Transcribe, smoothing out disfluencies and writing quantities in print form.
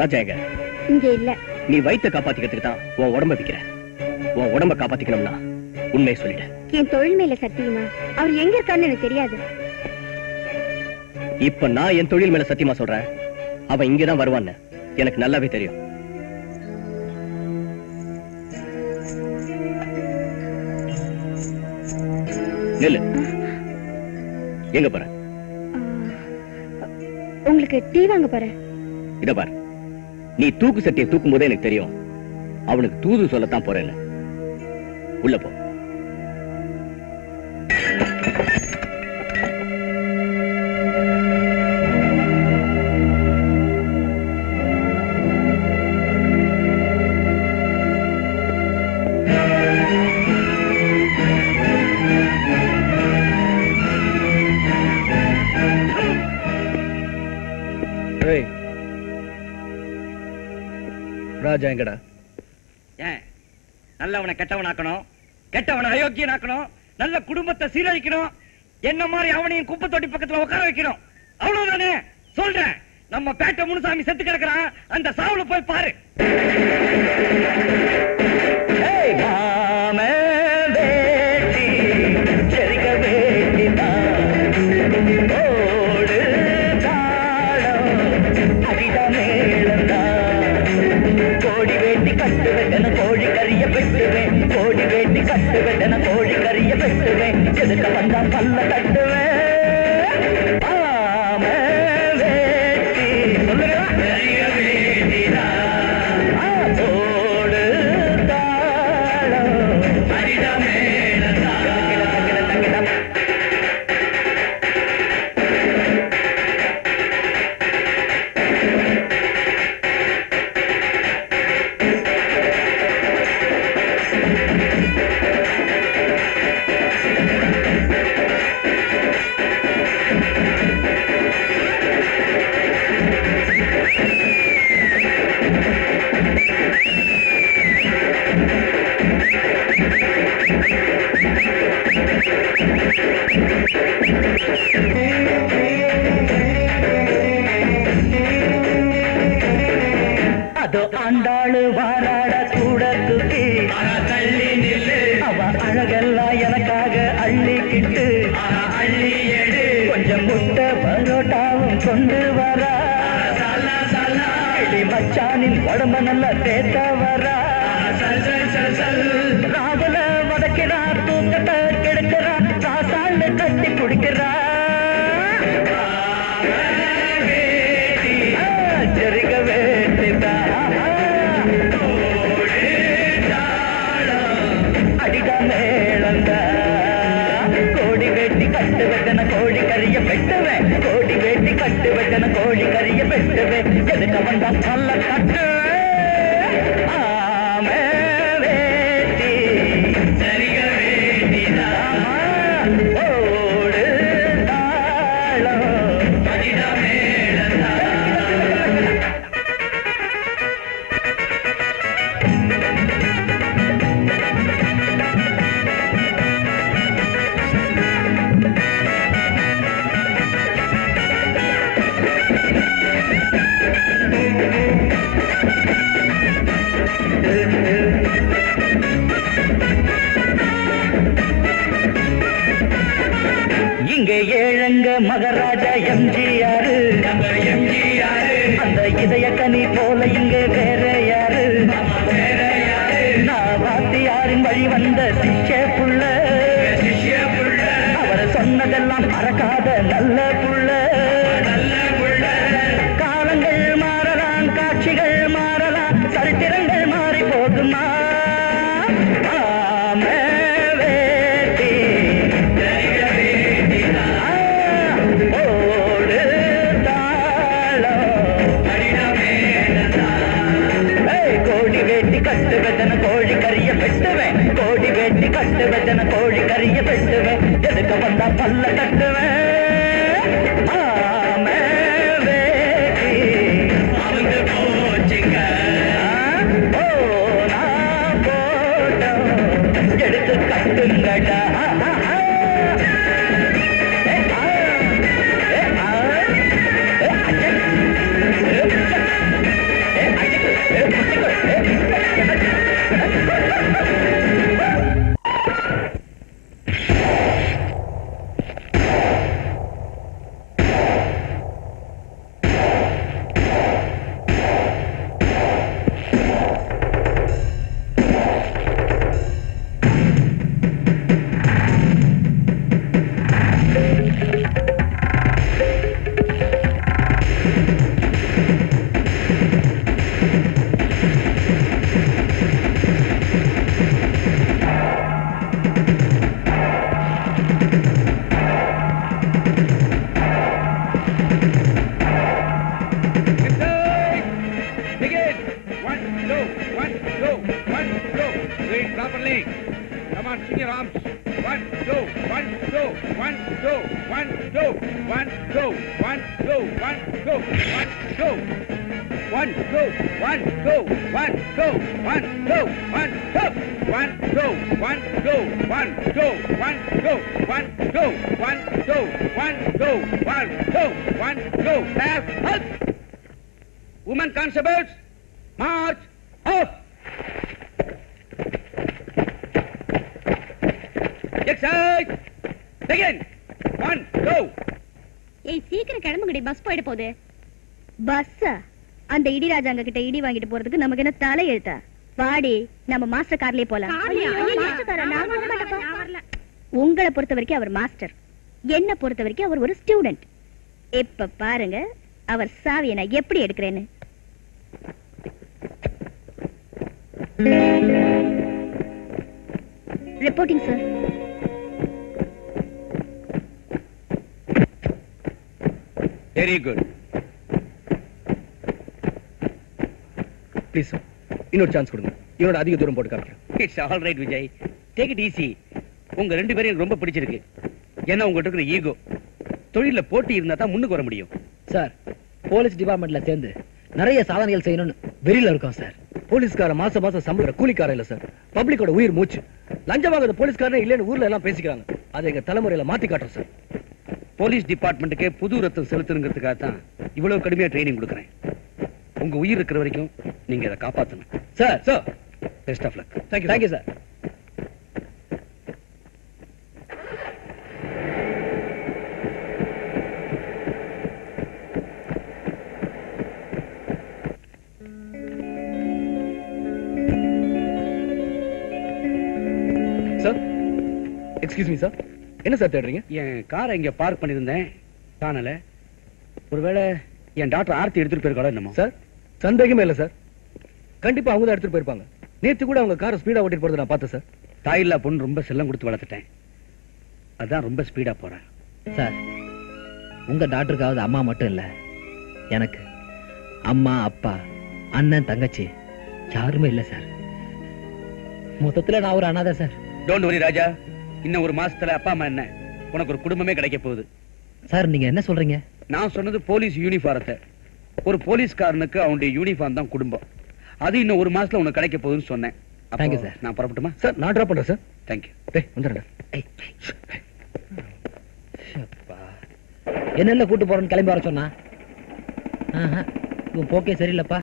ராஜா எங்க? இங்க இல்ல. நீ வயித்தை காப்பாத்திக்கிறதுக்கு தான் உன் உடம்ப விக்கிற. உன் உடம்ப காப்பாத்திக்கணும்னா உண்மையை சொல்லிட. என் தொழில் மேல சத்தியமா அவர் எங்க இருக்கான்னு எனக்கு தெரியாது. இப்ப நான் என் தொழில் மேல சத்தியமா சொல்றேன், அவன் இங்கதான் வருவான்னு எனக்கு நல்லாவே தெரியும். நில்லு. எங்க போற? உங்களுக்கு டீ வாங்க போறேன். இத பாரு, நீ தூக்கு சட்டியை தூக்கும் போதே எனக்கு தெரியும் அவனுக்கு தூது சொல்லத்தான் போறேன்னு. உள்ள போ. ராஜா எங்கடா? ஏன் நல்லவனை கெட்டவனாக்கணும், கெட்டவனை அயோக்கியனாக்கணும், நல்ல குடும்பத்தை சீரழிக்கணும், என்ன மாதிரி அவனையும் குப்பை தொட்டி பக்கத்துல உட்கார வைக்கணும். அவ்வளவுதானே சொல்றேன். நம்ம பேட்டை முனுசாமி செத்து கிடக்குறான், அந்த சாவுல போய் பாரு. கோழி கறிய வெட்டுவேன், கோழி வேட்டி கட்டுவேன், கோழி கறிய வெட்டுவேன், எதுக்க வந்தா பல்ல கட்டுவேன். அதோ ஆண்டாளு வாராட கூட தூக்கி தள்ளி நில்லு, அவ அழகெல்லாம் எனக்காக அள்ளிக்கிட்டு அள்ளி எடு, கொஞ்சம் முட்டை பரோட்டாவும் கொண்டு வரா, கிளி மச்சானின் உடம்ப நல்லா தேத்த வரா, ராவல வதக்கிறா, தூக்கத்தை கெடுக்கிறா, சாசான்னு கட்டி குடிக்கிறா, ஜரிக வேண்டிதா அடிடா மேளந்தா, கோடி வேட்டி கட்டு வெட்டன கோழி கறிய வெட்டுவேன், கோடி வேட்டி கட்டு வெட்டன கோழி கறிய வெட்டுவேன், எதுக்க வந்தா பல்ல கட்டுவேன். ஆமே வேட்டி ஜரிக வேண்டிதா ஓடு தாளம் அடிடா மேளந்தா. இங்கே ஏழங்க மகாராஜா எம்ஜிஆர், அந்த இதய கனி போல இங்கே வேற யாரு, நான் வாத்தியாரின் வழி வந்த சிஷ்ய புள்ள, அவர் சொன்னதெல்லாம் மறக்காத நல்ல புள்ள, காலங்கள் மாறலாம், காட்சிகள் மாறலாம், சரித்திரங்கள் மாறி போகுமா, கட்டு வெட்டன கோழி கறிய வெட்டுவேன், கோடி வேட்டி கட்டு வெட்டன கோழி கறிய வெட்டுவேன், எதுக்க வந்தா பல்ல கட்டுவேன். ஆமே வேட்டி அவங்க போச்சுங்க, ஓ நான் போட்டோம் எடுத்து கட்டுங்கடா, one, go, one, go, one, go, one, go, one, go. One, go, one, go, one, go, one, go, one, go. One, go, one, go, one, go, one, go, one, go, one, go, one, go, one, go, one, go. Have halt. Women constables, march off. Exercise. Begin. One, go. ஏய் சீக்கிரம் கிளம்புங்கடி bus போயிட போகுது. Bus அந்த இடிராஜாங்க கிட்ட இடி வாங்கிட்டு போறதுக்கு நமக்கு என்ன தலை எழுத்தா? வாடி நம்ம மாஸ்டர் கார்லயே போலாம். உங்களை பொறுத்த வரைக்கும் அவர் மாஸ்டர், என்ன பொறுத்த வரைக்கும் அவர் ஒரு ஸ்டூடெண்ட். இப்ப பாருங்க அவர் சாவியை நான் எப்படி எடுக்கிறேன்னு. Reporting sir. Very good. Please sir, இன்னொரு சான்ஸ் கொடுங்க. இவனோட அதிக தூரம் போட்டு காமிக்கிறேன். It's all right, Vijay. Take it easy. உங்க ரெண்டு பேரும் எனக்கு ரொம்ப பிடிச்சிருக்கு. ஏன்னா உங்ககிட்ட இருக்கிற ஈகோ. தொழில போட்டி இருந்தா தான் முன்னுக்கு வர முடியும். சார், போலீஸ் டிபார்ட்மெண்ட்ல சேர்ந்து நிறைய சாதனைகள் செய்யணும்னு வெறியில இருக்கோம் சார். போலீஸ்கார மாசம் மாசம் சம்பளம் கூலிக்கார இல்ல சார், பப்ளிக்கோட உயிர் மூச்சு. லஞ்சம் வாங்குற போலீஸ்காரனே இல்லைன்னு ஊர்ல எல்லாம் பேசிக்கிறாங்க. அதை எங்க தலைமுறையில மாத்தி காட்டுறோம் சார். போலீஸ் டிபார்ட்மெண்ட்டுக்கு புது ரத்தம் செலுத்தணுங்கிறதுக்காக தான் இவ்வளவு கடுமையா ட்ரைனிங் கொடுக்குறேன். உங்க உயிர் இருக்கிற வரைக்கும் நீங்க இதை காப்பாத்தணும். Sir sir, best of luck. Thank you sir. Sir, excuse me sir, என்ன சார் தேடுறீங்க? என் காரை இங்க பார்க் பண்ணியிருந்தேன், காணல. ஒருவேளை என் டாக்டர் ஆர்த்தி எடுத்துட்டு போயிருக்காளோ என்னமோ. சார், சந்தேகமே இல்ல சார், கண்டிப்பா அவங்க தான் எடுத்துட்டு போயிருப்பாங்க. நேத்து கூட அவங்க காரை ஸ்பீடா ஓட்டிட்டு போறதை நான் பார்த்தேன் சார். தாயில்லா பொண்ணு ரொம்ப செல்லம் கொடுத்து வளர்த்துட்டேன், அதான் ரொம்ப ஸ்பீடா போறேன். சார், உங்க டாக்டருக்காவது அம்மா மட்டும் இல்ல, எனக்கு அம்மா அப்பா அண்ணன் தங்கச்சி யாருமே இல்ல சார். மொத்தத்துல நான் ஒரு அனாதை சார். டோன்ட் வரி ராஜா, இன்னும் ஒரு மாசத்துல அப்பா அம்மா என்ன, உனக்கு ஒரு குடும்பமே கிடைக்க போகுது. சார், நீங்க என்ன சொல்றீங்க? நான் சொன்னது போலீஸ் யூனிஃபாரத்தை. ஒரு போலீஸ்காரனுக்கு அவனுடைய யூனிஃபார்ம் தான் குடும்பம். அது இன்னும் ஒரு மாசத்துல உனக்கு கிடைக்க போகுதுன்னு சொன்னேன். Thank you, sir. நான் புறப்பட்டுமா? சார், நான் டிராப் பண்றேன் சார். தேங்க்யூ. டேய் வந்துடுறேன். என்னென்ன கூட்டு போறேன்னு கிளம்பி வர சொன்னா? இவன் போக்கே சரியில்லப்பா.